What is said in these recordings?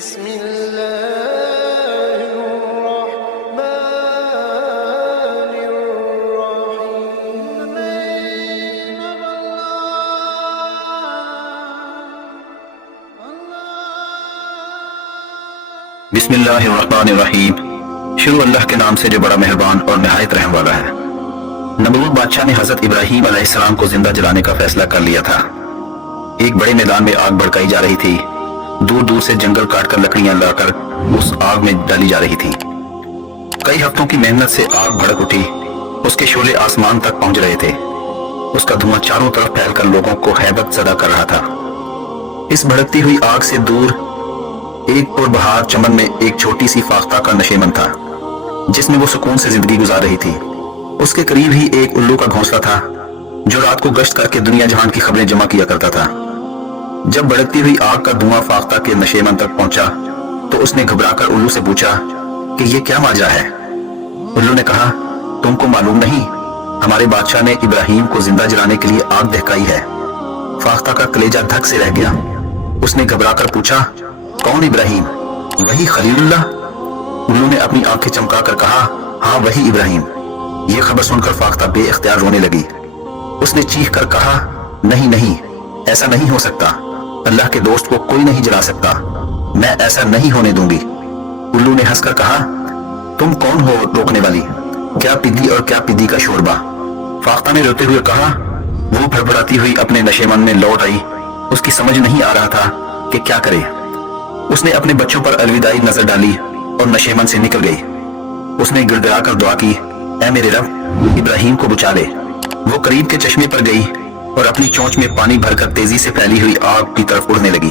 بسم الله الرحمن الرحيم بسم اللہ الرحمن الرحیم۔ شروع اللہ کے نام سے جو بڑا مہربان اور نہایت رحم والا ہے۔ نمرود بادشاہ نے حضرت ابراہیم علیہ السلام کو زندہ جلانے کا فیصلہ کر لیا تھا۔ ایک بڑے میدان میں آگ بھڑکائی جا رہی تھی۔ دور دور سے جنگل کاٹ کر لکڑیاں لا کر اس آگ میں ڈالی جا رہی تھی۔ کئی ہفتوں کی محنت سے آگ بھڑک اٹھی۔ اس کے شعلے آسمان تک پہنچ رہے تھے۔ اس کا دھواں چاروں طرف پھیل کر لوگوں کو ہیبت زدہ کر رہا تھا۔ اس بھڑکتی ہوئی آگ سے دور ایک پربہار چمن میں ایک چھوٹی سی فاختہ کا نشیمن تھا، جس میں وہ سکون سے زندگی گزار رہی تھی۔ اس کے قریب ہی ایک الو کا گھونسلہ تھا، جو رات کو گشت کر کے دنیا جہان کی خبریں جمع کیا کرتا تھا۔ جب بھڑکتی ہوئی آگ کا دھواں فاختہ کے نشیمن تک پہنچا تو اس نے گھبرا کر الو سے پوچھا کہ یہ کیا ماجرا ہے؟ الو نے کہا، تم کو معلوم نہیں؟ ہمارے بادشاہ نے ابراہیم کو زندہ جلانے کے لیے آگ دہکائی ہے۔ فاختہ کا کلیجہ دھک سے رہ گیا۔ اس نے گھبرا کر پوچھا، کون ابراہیم؟ وہی خلیل اللہ؟ الو نے اپنی آنکھیں چمکا کر کہا، ہاں وہی ابراہیم۔ یہ خبر سن کر فاختہ بے اختیار رونے لگی۔ اس نے چیخ کر کہا، نہیں نہیں، ایسا نہیں ہو سکتا۔ اللہ کے دوست کو کوئی نہیں جلا سکتا۔ میں ایسا نہیں ہونے دوں گی۔ الو نے ہنس کر کہا، تم کون ہو روکنے والی؟ کیا پدی اور کیا پدی کا شوربہ؟ فاختہ نے روتے ہوئے کہا۔ وہ بھڑبڑاتی ہوئی اپنے نشیمن میں لوٹ آئی۔ اس کی سمجھ نہیں آ رہا تھا کہ کیا کرے۔ اس نے اپنے بچوں پر الوداعی نظر ڈالی اور نشیمن سے نکل گئی۔ اس نے گڑ گڑا کر دعا کی، اے میرے رب، ابراہیم کو بچا لے۔ وہ قریب کے چشمے پر گئی اور اپنی چونچ میں پانی بھر کر تیزی سے پھیلی ہوئی آگ کی طرف اڑنے لگی۔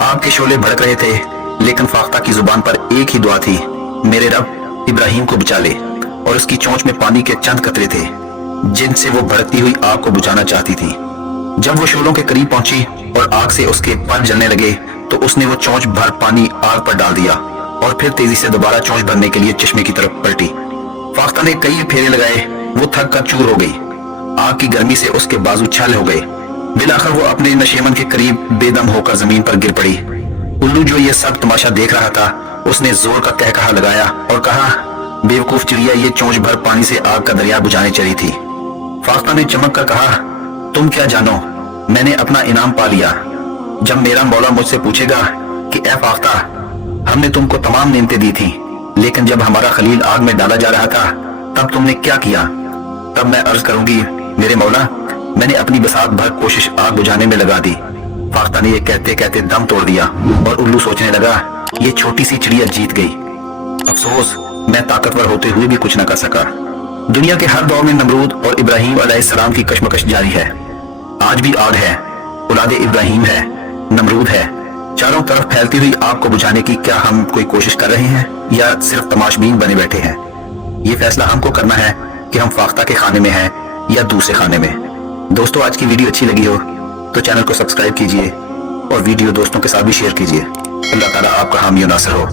آگ کے شعلے بھڑک رہے تھے، لیکن فاختہ کی زبان پر ایک ہی دعا تھی، میرے رب، ابراہیم کو بچا لے۔ اور اس کی چونچ میں پانی کے چند قطرے تھے، جن سے وہ بھڑکتی ہوئی آگ کو بجھانا چاہتی تھی۔ جب وہ شعلوں کے قریب پہنچی اور آگ سے اس کے پر جلنے لگے تو اس نے وہ چونچ بھر پانی آگ پر ڈال دیا اور پھر تیزی سے دوبارہ چونچ بھرنے کے لیے چشمے کی طرف پلٹی۔ فاختہ نے کئی پھیرے لگائے، وہ تھک کر چور ہو گئی۔ آگ کی گرمی سے اس کے بازو چھل ہو گئے۔ بالآخر وہ اپنے نشیمن کے قریب بے دم ہو کر زمین پر گر پڑی۔ الو جو یہ سب تماشا دیکھ رہا تھا، اس نے زور کا کہا لگایا اور کہا، بیوقوف چڑیا، یہ چونچ بھر پانی سے آگ کا دریا بجھانے چلی تھی۔ فاختہ نے چمک کر کہا، تم کیا جانو، میں نے اپنا انعام پا لیا۔ جب میرا مولا مجھ سے پوچھے گا کہ اے فاختہ، ہم نے تم کو تمام نعمتیں دی تھی، لیکن جب ہمارا خلیل آگ میں ڈالا جا رہا تھا تب تم نے کیا کیا؟ تب میں عرض کروں گی، میرے مولا، میں نے اپنی بساط بھر کوشش آگ بجھانے میں لگا دی۔ فاختہ نے یہ کہتے کہتے دم توڑ دیا اور الو سوچنے لگا، یہ چھوٹی سی چڑیا جیت گئی۔ افسوس، میں طاقتور ہوتے ہوئے بھی کچھ نہ کر سکا۔ دنیا کے ہر دور میں نمرود اور ابراہیم علیہ السلام کی کشمکش جاری ہے۔ آج بھی آگ ہے، اولاد ابراہیم ہے، نمرود ہے۔ چاروں طرف پھیلتی ہوئی آگ کو بجھانے کی کیا ہم کوئی کوشش کر رہے ہیں یا صرف تماشبین بنے بیٹھے ہیں؟ یہ فیصلہ ہم کو کرنا ہے کہ ہم فاختہ کے خانے میں ہیں یا دوسرے خانے میں۔ دوستو، آج کی ویڈیو اچھی لگی ہو تو چینل کو سبسکرائب کیجئے اور ویڈیو دوستوں کے ساتھ بھی شیئر کیجئے۔ اللہ تعالیٰ آپ کا حامی و ناصر ہو۔